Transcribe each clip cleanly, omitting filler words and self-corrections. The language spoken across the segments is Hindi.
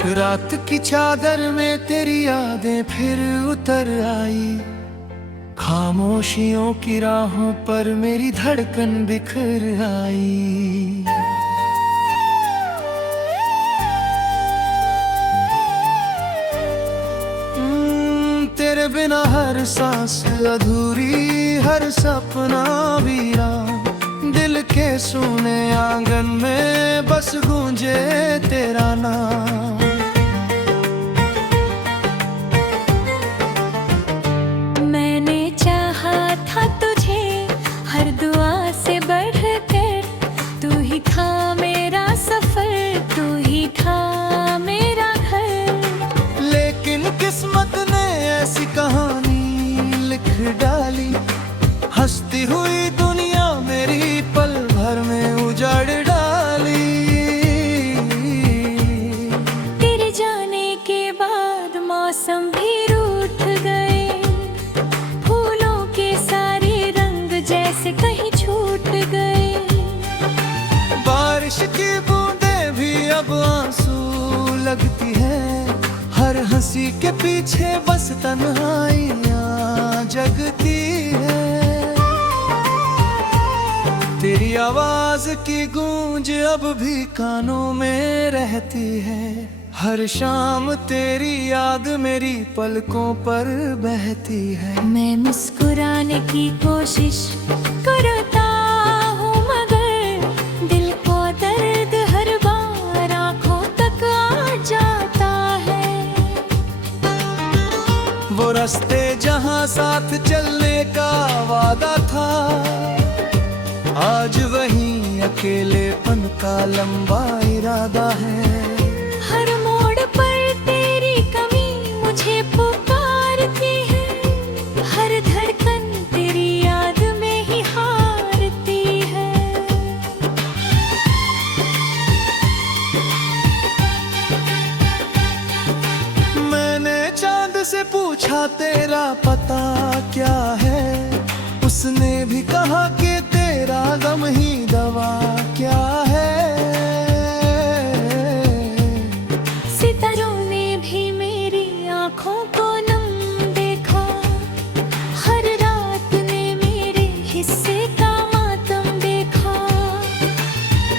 रात की चादर में तेरी यादें फिर उतर आई। खामोशियों की राहों पर मेरी धड़कन बिखर आई। तेरे बिना हर सांस अधूरी, हर सपना वीरान। दिल के सूने आंगन में बस गूंजे तेरा नाम। मैंने चाहा था तुझे हर दुआ से बढ़कर, तू ही था मेरा सफर, तू ही था मेरा घर। लेकिन किस्मत ने ऐसी कहानी लिख डाली, हंसती हुई दुनिया मेरी पल भर में उजाड़ डाली। तेरे जाने के बाद मौसम भी रूठ गए, फूलों के सारे रंग जैसे कहीं छूट गए। बारिश की बूंदें भी अब आंसू लगती है, हर हंसी के पीछे बस तन्हाइयां जगती है। तेरी आवाज की गूंज अब भी कानों में रहती है, हर शाम तेरी याद मेरी पलकों पर बहती है। मैं मुस्कुराने की कोशिश करता हूँ मगर दिल को दर्द हर बार आँखों तक आ जाता है। वो रास्ते जहाँ साथ चलने का वादा था, आज वहीं अकेलेपन का लंबा इरादा है। हर मोड़ पर तेरी कमी मुझे पुकारती है, हर धड़कन तेरी याद में ही हारती है। मैंने चांद से पूछा तेरा पता क्या है, उसने भी कहा कि तेरा गम ही दवा क्या है। सितारों ने भी मेरी आँखों को नम देखा, हर रात ने मेरे हिस्से का मातम देखा।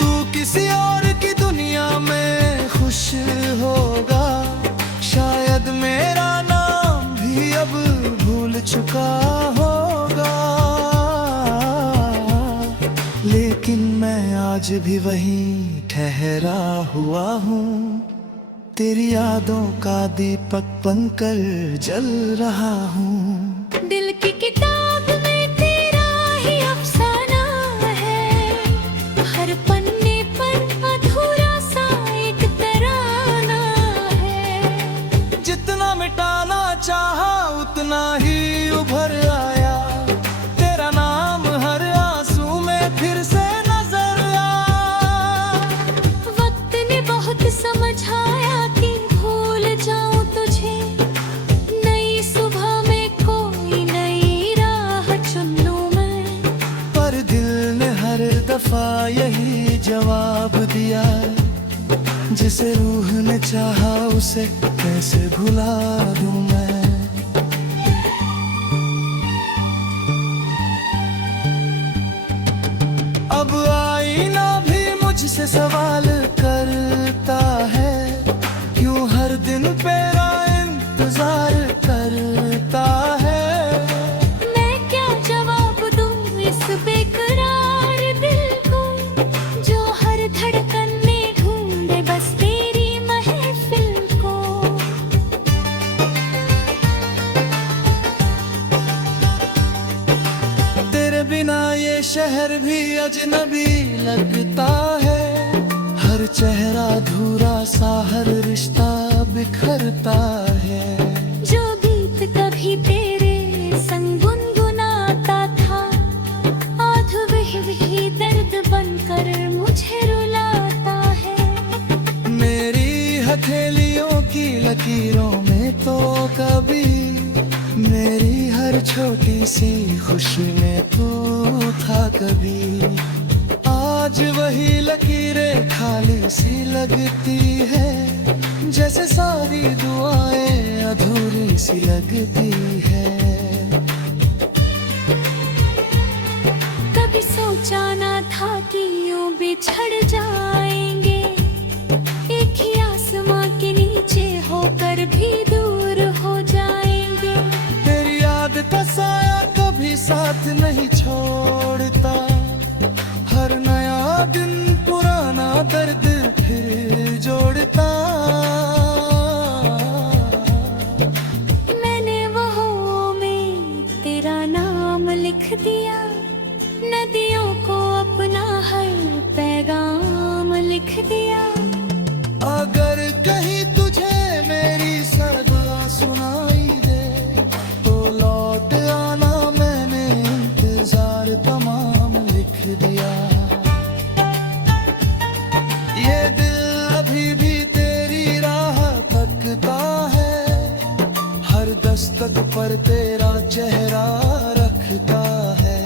तू किसी और की दुनिया में खुश होगा, शायद मेरा नाम भी अब भूल चुका होगा। लेकिन मैं आज भी वहीं ठहरा हुआ हूँ, तेरी यादों का दीपक बनकर जल रहा हूँ। दिल की किताब में तेरा ही अफसाना है, हर पन्ने पर अधूरा सा एक तराना है। जितना मिटाना चाहा उतना ही उभर आया, तेरा नाम हर आंसू में फिर से नजर आया। वक्त ने बहुत समझाया कि भूल जाऊं तुझे, नई सुबह में कोई नई राह चुन लूं मैं। पर दिल ने हर दफा यही जवाब दिया, जिसे रूह ने चाहा उसे कैसे भुला दूं मैं। अब आईना भी मुझसे सवाल करता है, क्यों हर दिन तेरा इंतजार करता है। मैं क्या जवाब दूं इस बेकरार दिल को, जो हर धड़कन में ढूंढे बस तेरी महफिल को। तेरे बिना ये शहर भी अजनबी लगता है, हर चेहरा अधूरा सा, हर रिश्ता बिखरता है। जो गीत कभी तेरे संग गुनगुनाता था, आज वही दर्द बनकर मुझे रुलाता है। मेरी हथेलियों की लकीरों में तो कभी मेरी हर छोटी सी खुशी में तू था कभी। आज आज वही लकीरें खाली सी लगती है, जैसे सारी दुआएं अधूरी सी लगती है। कभी सोचा ना था कि यूं बिछड़ जाएंगे, एक ही आसमां के नीचे होकर भी दूर हो जाएंगे। तेरी याद का साया कभी साथ नहीं छोड़ता, हर नया दिन पुराना दर्द फिर जोड़ता। मैंने वहों में तेरा नाम लिख दिया, नदियों को अपना हर पैगाम लिख दिया। अगर कहीं तुझे मेरी सदा सुनाई दे तो लौट आना, मैंने इंतजार तमाम लिख दिया। ये दिल अभी भी तेरी राह तकता है, हर दस्तक पर तेरा चेहरा रखता है।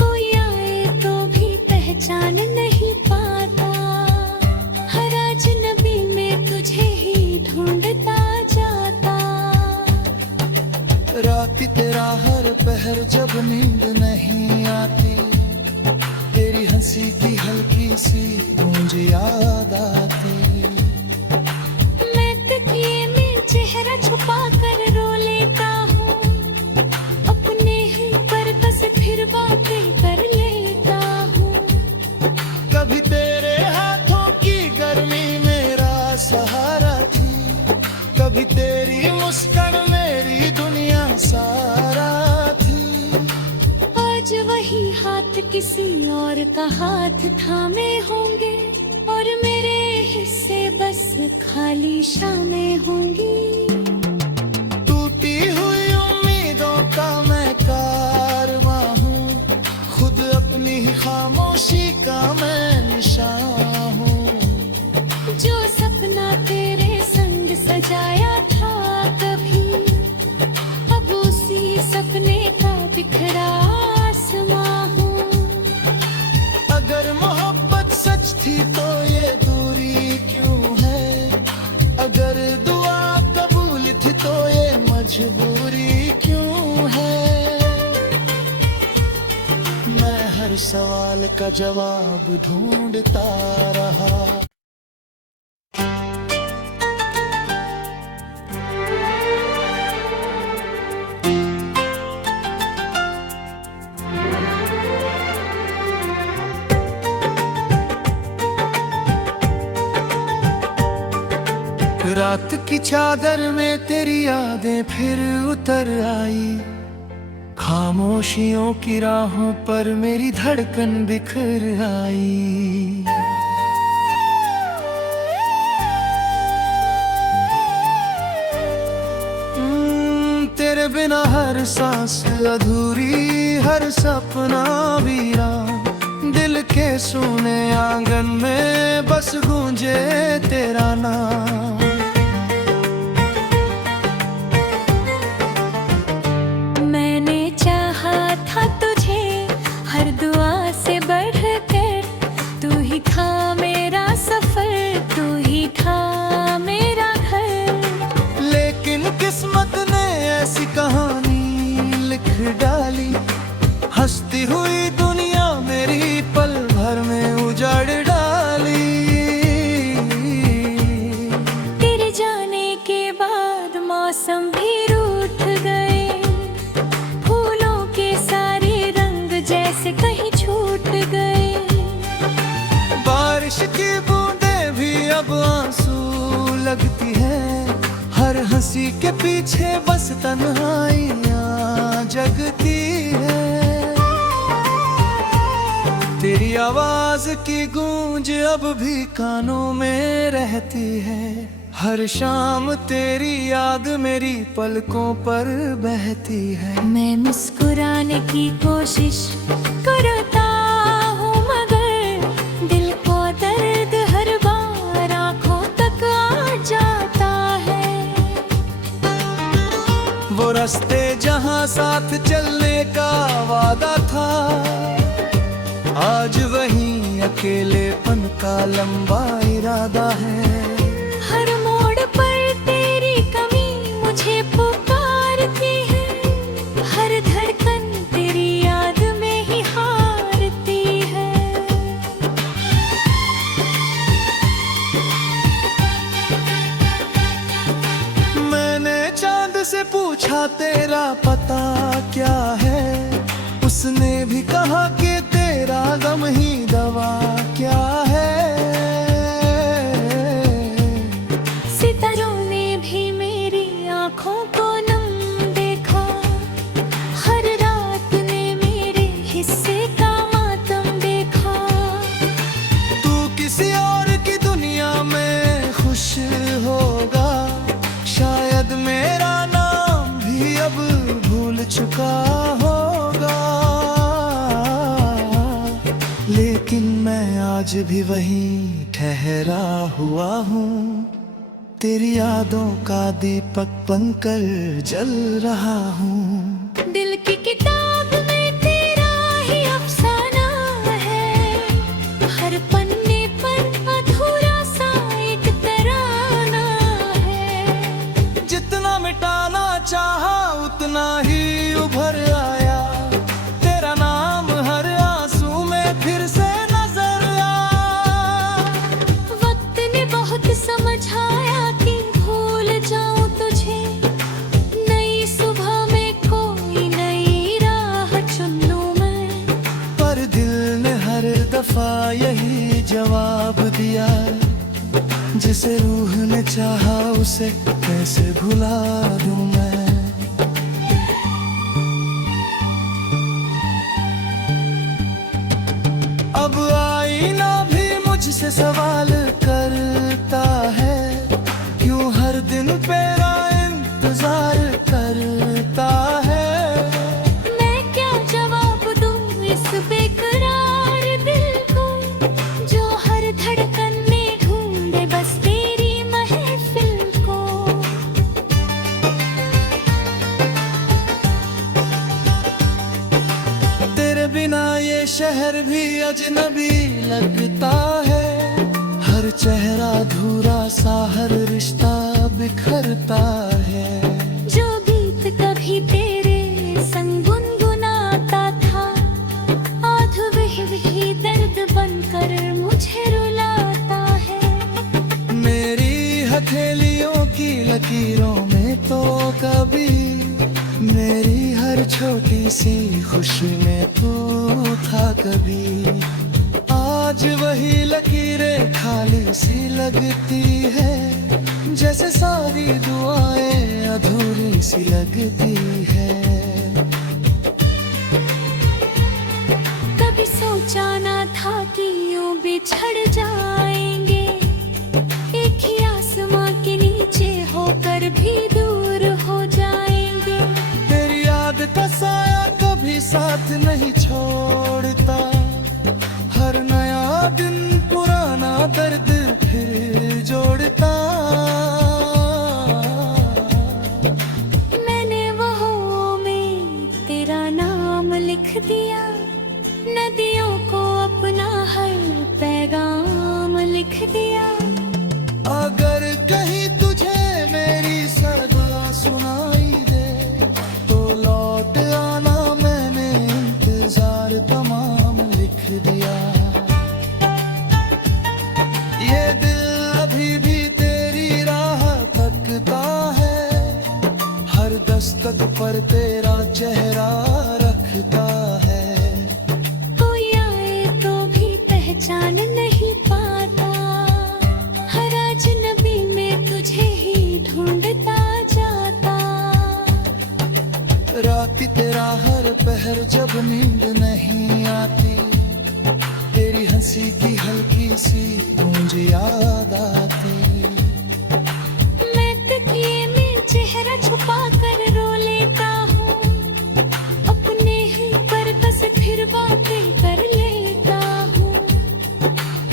कोई आए तो भी पहचान नहीं पाता, हर अजनबी में तुझे ही ढूंढता जाता। रात तेरा हर पहर जब नींद नहीं आती, तेरी हंसी की हल्की सी गूंज याद आती। मैं तकिए में चेहरा छुपा कर रो लेता हूँ, अपने ही पर्दे से फिर बातें कर लेता हूँ। कभी तेरे हाथों की गर्मी मेरा सहारा थी, कभी तेरी मुस्कान मेरी दुनिया सारा थी। आज वही हाथ किसी और का हाथ थामे होंगे, और मेरे हिस्से बस खाली शामें होंगी। टूटी हुई उम्मीदों का मैं कारवां हूँ, खुद अपनी ही खामोशी का मैं निशान हूँ। जो सपना तेरे संग सजाया था कभी, अब उसी सपने का बिखरा आसमां हूँ। अगर मोहब्बत सच थी तो ये दूरी क्यों है, अगर दुआ कबूल थी तो ये मजबूरी क्यों है। मैं हर सवाल का जवाब ढूंढता रहा। रात की चादर में तेरी यादें फिर उतर आई, खामोशियों की राहों पर मेरी धड़कन बिखर आई। तेरे बिना हर सांस अधूरी, हर सपना वीरान, दिल के सूने आंगन में बस गूंजे तेरा नाम। मैंने चाहा था तुझे हर दुआ से बढ़कर, तू ही था मेरा सफर, तू ही था मेरा घर। लेकिन किस्मत ने ऐसी कहानी लिख डाली, हंसती हुई दुनिया मेरी पल भर में उजाड़ डाली। तेरे जाने के बाद मौसम भी रूठ गए, फूलों के सारे रंग जैसे कहीं छूट गए। बारिश की बूंदें भी अब आंसू लगती है, हर हंसी के पीछे बस तन्हाइयाँ जगती है। तेरी आवाज की गूंज अब भी कानों में रहती है, हर शाम तेरी याद मेरी पलकों पर बहती है। मैं मुस्कुराने की कोशिश करता हूँ, मगर दिल को दर्द हर बार आँखों तक आ जाता है। वो रास्ते जहाँ साथ चलने का वादा था, आज वहीं अकेलेपन का लंबा इरादा है। हर मोड़ पर तेरी कमी मुझे पुकारती है, हर धड़कन तेरी याद में ही हारती है। मैंने चांद से पूछा तेरा पता क्या है, उसने भी कहा कि तेरा गम ही दवा क्या है। सितारों ने भी मेरी आँखों को नम देखा, हर रात ने मेरे हिस्से का मातम देखा। तू किसी और की दुनिया में खुश होगा, शायद मेरा नाम भी अब भूल चुका होगा। लेकिन मैं आज भी वहीं ठहरा हुआ हूँ, तेरी यादों का दीपक बनकर जल रहा हूँ। दिल की किताब में तेरा ही अफसाना है, हर पन्ने पर अधूरा सा एक तराना है। जितना मिटाना चाहा उतना ही उभर आया, तेरा नाम हर आंसू में फिर से नजर आया। वक्त ने बहुत समझाया कि भूल जाऊं तुझे, नई सुबह में कोई नई राह चुन लूं मैं। पर दिल ने हर दफा यही जवाब दिया, जिसे रूह ने चाहा उसे कैसे भुला दूं मैं। अब आईना भी मुझसे सवाल करता है, क्यों हर दिन तेरा इंतजार करता है। मैं क्या जवाब दूं इस बेकरार दिल को, जो हर धड़कन में ढूंढे बस तेरी महफिल को। तेरे बिना ये शहर भी अजनबी लगता है, हर चेहरा अधूरा सा हर रिश्ता बिखरता है। जो गीत कभी तेरे संग गुनगुनाता था, आज वही दर्द बनकर मुझे रुलाता है। मेरी हथेलियों की लकीरों में तो कभी मेरी हर छोटी सी खुशी में तू था कभी। आज वही लकीरें खाली सी लगती है, जैसे सारी दुआएं अधूरी सी लगती है। कभी सोचा ना था कि यूं बिछड़ जाएंगे, एक ही आसमां के नीचे होकर भी दूर हो जाएंगे। तेरी याद का साया कभी साथ नहीं छोड़ता, हर नया दिन पुराना दर्द फिर जोड़ता। मैंने वहों में तेरा नाम लिख दिया, नदियों को अपना हर पैगाम लिख दिया। अगर कहीं तुझे मेरी सदा सुनाई दे, तो लौट आना, मैंने इंतजार तमाम लिख दिया। ये दिल अभी भी तेरी राह तकता है, हर दस्तक पर तेरा चेहरा रखता है। कोई आए तो भी पहचान नहीं पाता, हर अजनबी में तुझे ही ढूंढता जाता। रात तेरा हर पहर जब नींद नहीं आती, तेरी हंसी की हल्की सी गूंज याद आती। मैं तकिए में चेहरा छुपा कर रो लेता हूँ, अपने ही बरकस फिर बातें कर लेता हूँ।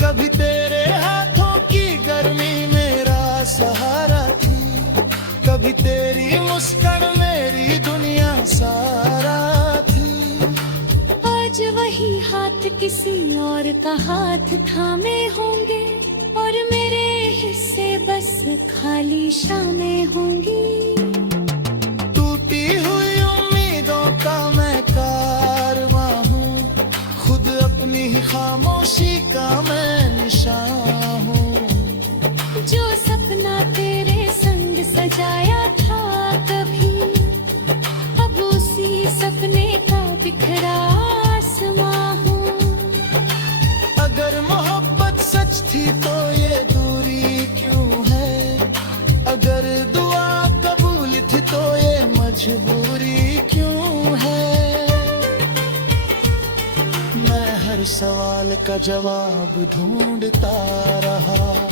कभी तेरे हाथों की गर्मी मेरा सहारा थी, कभी तेरी मुस्कान मेरी दुनिया सारा थी। आज वही हाथ किसी और और का हाथ थामे होंगे और मेरे हिस्से बस खाली शामें होंगी। टूटी हुई उम्मीदों का मैं कारवां हूँ, खुद अपनी ही खामोशी का मैं निशान हूँ। जो सपना तेरे संग सजाया था कभी, अब उसी सपने का बिखरा आसमां हूँ। अगर मोहब्बत सच थी तो ये दूरी क्यों है, अगर दुआ कबूल थी तो ये मजबूरी क्यों है। मैं हर सवाल का जवाब ढूंढता रहा।